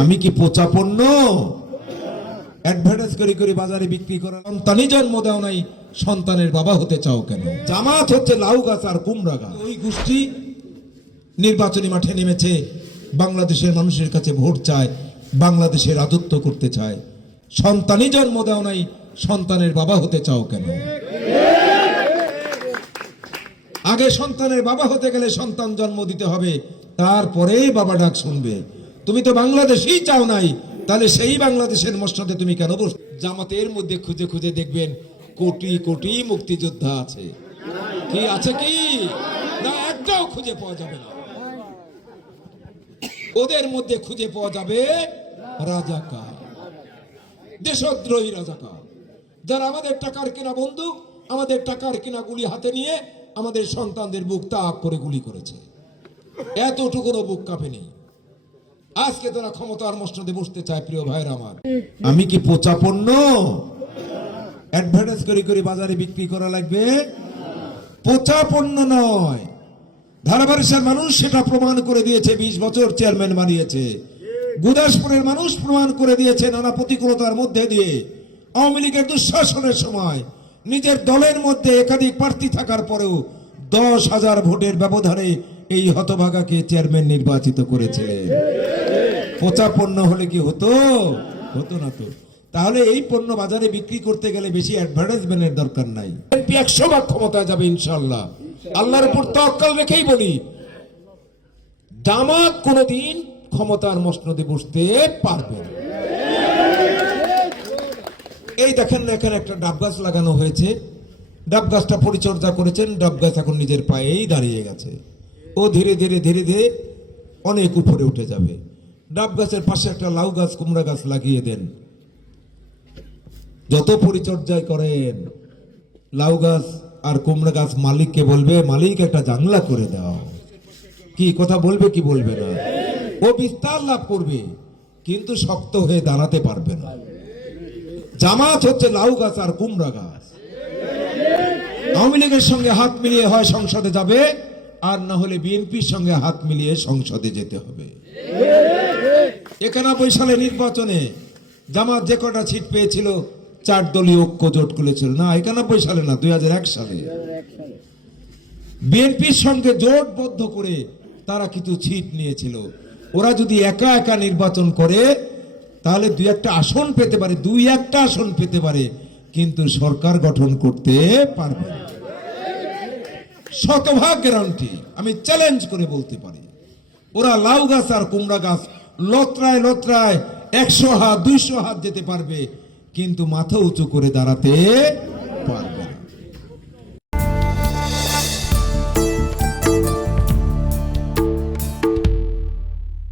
আমি কি পচা পণ্য অ্যাডভার্টাইজ করে করে বাজারে বিক্রি করা? সন্তানই জন্ম দাও নাই, সন্তানের বাবা হতে চাও কেন? জামাত হচ্ছে লাউ গাছ আর কুমড়া গাছ। ওই গোষ্ঠী নির্বাচনী মাঠে নেমেছে, বাংলাদেশের মানুষের কাছে ভোট চায়, বাংলাদেশের রাজত্ব করতে চায়। সন্তানই জন্ম দাও নাই, সন্তানের বাবা হতে চাও কেন? আগে সন্তানের বাবা হতে গেলে সন্তান জন্ম দিতে হবে, তারপরেই বাবা ডাক শুনবে। তুমি তো বাংলাদেশই চাও নাই, তাহলে সেই বাংলাদেশের মসনদে তুমি কেন বস? জামাতের মধ্যে খুঁজে খুঁজে দেখবেন কোটি কোটি মুক্তিযোদ্ধা আছে। কি আছে? কি না, একটাও খুঁজে পাওয়া যাবে না। ওদের মধ্যে খুঁজে পাওয়া যাবে রাজাকার, দেশদ্রোহী রাজাকার, যারা আমাদের টাকার কেনা বন্দুক, আমাদের টাকার কেনা গুলি হাতে নিয়ে আমাদের সন্তানদের বুক তাক করে গুলি করেছে। এতটুকুনো বুক কাঁপেনি। আজকে তারা ক্ষমতার মসনদে বসতে চায়। প্রিয় ভাইরা আমার, আমি কি পচা পণ্য অ্যাডভার্টাইজ করে করে বাজারে বিক্রি করা লাগবে? পচা পণ্য নয়। ধারাবাড়ির মানুষ সেটা প্রমাণ করে দিয়েছে, 20 বছর চেয়ারম্যান বানিয়েছে। গুদাসপুরের মানুষ প্রমাণ করে দিয়েছে নানা প্রতিকূলতার মধ্যে দিয়ে। আওয়ামী লীগের দুঃশাসনের সময় নিজের দলের মধ্যে একাধিক প্রার্থী থাকার পরেও 10,000 ভোটের ব্যবধানে এই হতভাগাকে চেয়ারম্যান নির্বাচিত করেছিলেন। পচা পণ্য হলে কি হতো? হতো না তো। তাহলে এই পণ্য বাজারে বিক্রি করতে গেলে বেশি অ্যাডভার্টাইজমেন্টের দরকার নাই। 100 ভাগ ক্ষমতায় যাবে ইনশাআল্লাহ। আল্লাহর উপর তাওয়াক্কুল রেখেই বলি, জামাত কোনদিন ক্ষমতার মসনদে বসতে পারবে না। এই দেখেন না, এখানে একটা ডাব গাছ লাগানো হয়েছে। ডাব গাছটা পরিচর্যা করেছেন, ডাব গাছ এখন নিজের পায়েই দাঁড়িয়ে গেছে। ও ধীরে ধীরে ধীরে ধীরে অনেক উপরে উঠে যাবে। ডাব গাছের পাশে একটা লাউ গাছ, কুমড়া গাছ লাগিয়ে দেন। যত পরিচর্যায় করেন, লাউ গাছ আর কুমড়া গাছ মালিককে বলবে, মালিক একটা জানলা করে দাও। কি কথা বলবে কি বলবে না? ও বিস্তার লাভ করবে, কিন্তু শক্ত হয়ে দাঁড়াতে পারবে না। জামাত হচ্ছে লাউ গাছ আর কুমড়া গাছ। আওয়ামী লীগের সঙ্গে হাত মিলিয়ে হয় সংসদে যাবে, আর না হলে বিএনপির সঙ্গে হাত মিলিয়ে সংসদে যেতে হবে। 91 সালে নির্বাচনে জামাত যে কটা সিট পেয়েছিল, 4 দলীয় ঐক্য জোট করেছিল। না, 91 সালে না, 2001 সালে বিএনপির সঙ্গে জোটবদ্ধ করে তারা কিছু সিট নিয়েছিল। ওরা যদি একা একা নির্বাচন করে তাহলে 2-1টা আসন পেতে পারে, 2-1টা আসন পেতে পারে, কিন্তু সরকার গঠন করতে পারবে না। শতভাগ গ্যারান্টি, আমি চ্যালেঞ্জ করে বলতে পারি। ওরা লাউ গাছ আর কুমড়া গাছ লত্রায় লত্রায় 100 হাত 200 হাত যেতে পারবে, কিন্তু মাথা উঁচু করে দাঁড়াতে পারবে।